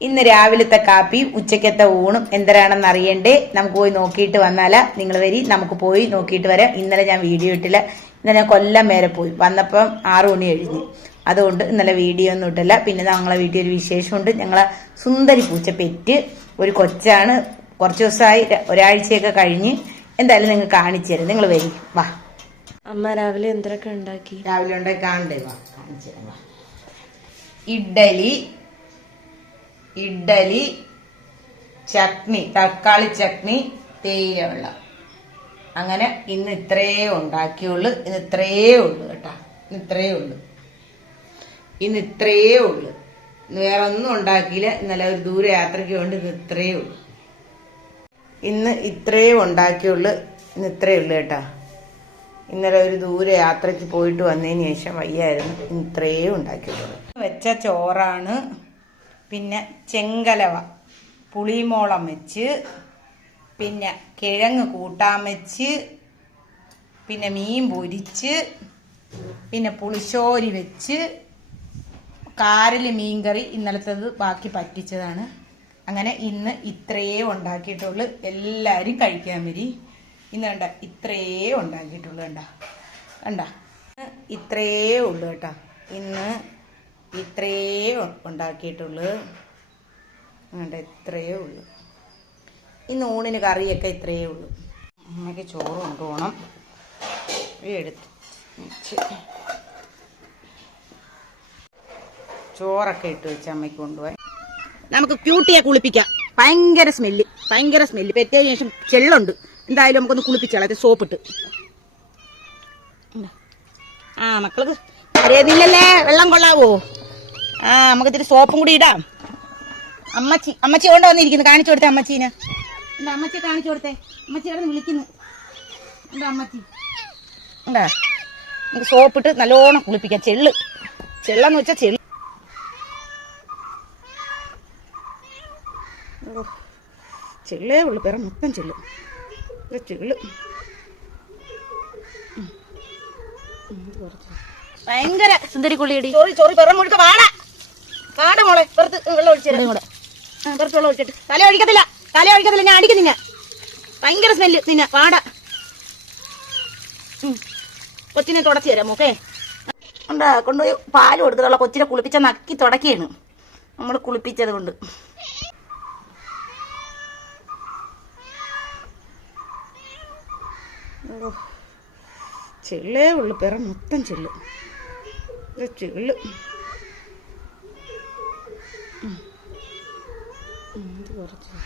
ഇന്ന് രാവിലത്തെ കാപ്പി ഉച്ചക്കത്തെ ഊണും എന്തരാണെന്ന് അറിയണ്ടേ? നമുക്ക് പോയി നോക്കിയിട്ട് വന്നാല നിങ്ങൾ വരി. നമുക്ക് പോയി നോക്കിയിട്ട് വരാം. ഇന്നലെ ഞാൻ വീഡിയോ ഇട്ടില്ല. ഇന്നലെ ഞാൻ കൊല്ലം വരെ പോയി. വന്നപ്പം ആറു മണി കഴിഞ്ഞു. അതുകൊണ്ട് ഇന്നലെ വീഡിയോ ഒന്നും ഇട്ടില്ല. പിന്നെ ഞങ്ങളെ വീട്ടിൽ ഒരു വിശേഷമുണ്ട്. ഞങ്ങളെ സുന്ദരി പൂച്ച പെറ്റ് ഒരു കൊച്ചാണ്. കുറച്ച് ദിവസമായി ഒരാഴ്ചയൊക്കെ കഴിഞ്ഞ്. എന്തായാലും നിങ്ങൾ കാണിച്ചു തരാം. നിങ്ങൾ വരി. വാ. അമ്മ രാവിലെ എന്തൊക്കെ ഉണ്ടാക്കി? രാവിലെ ഉണ്ടാക്കി കാണണ്ടേ വാ കാണിച്ചു തരാം. വാ. ഇഡ്ഡലി ഇഡ്ഡലി ചട്നി തക്കാളി ചട്നി തേയില വെള്ളം. അങ്ങനെ ഇന്ന് ഇത്രയേ ഉണ്ടാക്കിയുള്ളു. ഇന്ന് ഇത്രയേ ഉള്ളു കേട്ടാ. ഇന്ന് ഇത്രയേ ഉള്ളു. ഇന്ന് ഇത്രയേ ഉള്ളു. വേറെ ഒന്നും ഉണ്ടാക്കിയില്ല. ഇന്നലെ ഒരു ദൂര യാത്രയ്ക്ക് വേണ്ടി ഇന്ന് ഇത്രയേ ഉള്ളു. ഇന്ന് ഇത്രയേ ഉണ്ടാക്കിയുള്ളു. ഇന്ന് ഇത്രയേ ഉള്ളു കേട്ടാ. ഇന്നലെ ഒരു ദൂരെ യാത്രയ്ക്ക് പോയിട്ട് വന്നതിന് ശേഷം വയ്യായിരുന്നു. ഇന്ന് ഇത്രയേ ഉണ്ടാക്കിയുള്ളൂ വെച്ച ചോറാണ് പിന്നെ ചെങ്കലവ. പുളിമോളം വെച്ച് പിന്നെ കിഴങ്ങ് കൂട്ടാൻ വെച്ച് പിന്നെ മീൻ പൊരിച്ച് പിന്നെ പുളിശ്ശോരി വെച്ച് കാരൽ മീൻകറി ഇന്നലത്തത് ബാക്കി പറ്റിച്ചതാണ്. അങ്ങനെ ഇന്ന് ഇത്രയേ ഉണ്ടാക്കിയിട്ടുള്ളൂ. എല്ലാവരും കഴിക്കാൻ വരി. ഇന്ന് കണ്ട ഇത്രയേ ഉണ്ടാക്കിയിട്ടുള്ളൂ കണ്ട. കണ്ട? ഇത്രയേ ഉള്ളൂ കേട്ടോ. ഇന്ന് ഇത്രയേ ഉണ്ടാക്കിയിട്ടുള്ളൂ. വേണ്ട ഇത്രയേ ഉള്ളൂ. ഇന്ന് ഊണിന് കറിയൊക്കെ ഇത്രയേ ഉള്ളൂ. അമ്മയ്ക്ക് ചോറ് കൊണ്ടുപോകണം. എടുത്ത് ചോറൊക്കെ ഇട്ട് വെച്ച് അമ്മയ്ക്ക് കൊണ്ടുപോയി നമുക്ക് ക്യൂട്ടിയെ കുളിപ്പിക്കാം. ഭയങ്കര സ്മെല്ല്. ഭയങ്കര സ്മെല്ല്. പെറ്റതിന് ശേഷം ചെള്ളുണ്ട്. എന്തായാലും നമുക്കൊന്ന് കുളിപ്പിച്ചാളെ സോപ്പിട്ട്. ആ മക്കൾക്ക് അറിയുന്നില്ലല്ലേ വെള്ളം കൊള്ളാവോ? ആ നമുക്ക് ഇത്തിരി സോപ്പും കൂടി ഇടാം. അമ്മച്ചി അമ്മച്ചി കൊണ്ട് വന്നിരിക്കുന്നു? കാണിച്ചു കൊടുത്തേ അമ്മച്ചീന്. എന്താ അമ്മച്ചി കാണിച്ചു കൊടുത്തേ? അമ്മച്ചി അവിടെ വിളിക്കുന്നു. എന്താ അമ്മച്ചി? എന്താ? നമുക്ക് സോപ്പിട്ട് നല്ലോണം കുളിപ്പിക്കാം. ചെള്ള്. ചെള്ളെന്ന് വെച്ചാൽ ചെള്ള്. ചെള്ളേ ഉള്ളു. പേരെ മൊത്തം ചെള്ളു. ചെള്ളു. ഭയങ്കര സുന്ദരി കുളിയടി ചോറി ചോറി പെറ മുഴുക്ക വാട. വാട മോളെ പുറത്ത് വെള്ളം ഒഴിച്ചിട്ട് കൂടെ പുറത്ത് വെള്ളം ഒഴിച്ചിട്ട്. തല ഒഴിക്കത്തില്ല തല ഒഴിക്കത്തില്ല ഞാൻ അടിക്കും നിന്നെ. ഭയങ്കര സ്മെല്ല് നിന്നെ പാട. കൊച്ചിനെ തുടച്ചു തരാം ഓക്കെ ഉണ്ടാ കൊണ്ടുപോയി പാൽ കൊടുത്തിട്ടുള്ള കൊച്ചിനെ കുളിപ്പിച്ച നക്കി തുടക്കിയാണ് നമ്മൾ കുളിപ്പിച്ചത് കൊണ്ട്. ചെള്ളേ ഉള്ളു പിറ മൊത്തം ചെള്ളു. ചെള്ളു. ഇത് കുറച്ച്.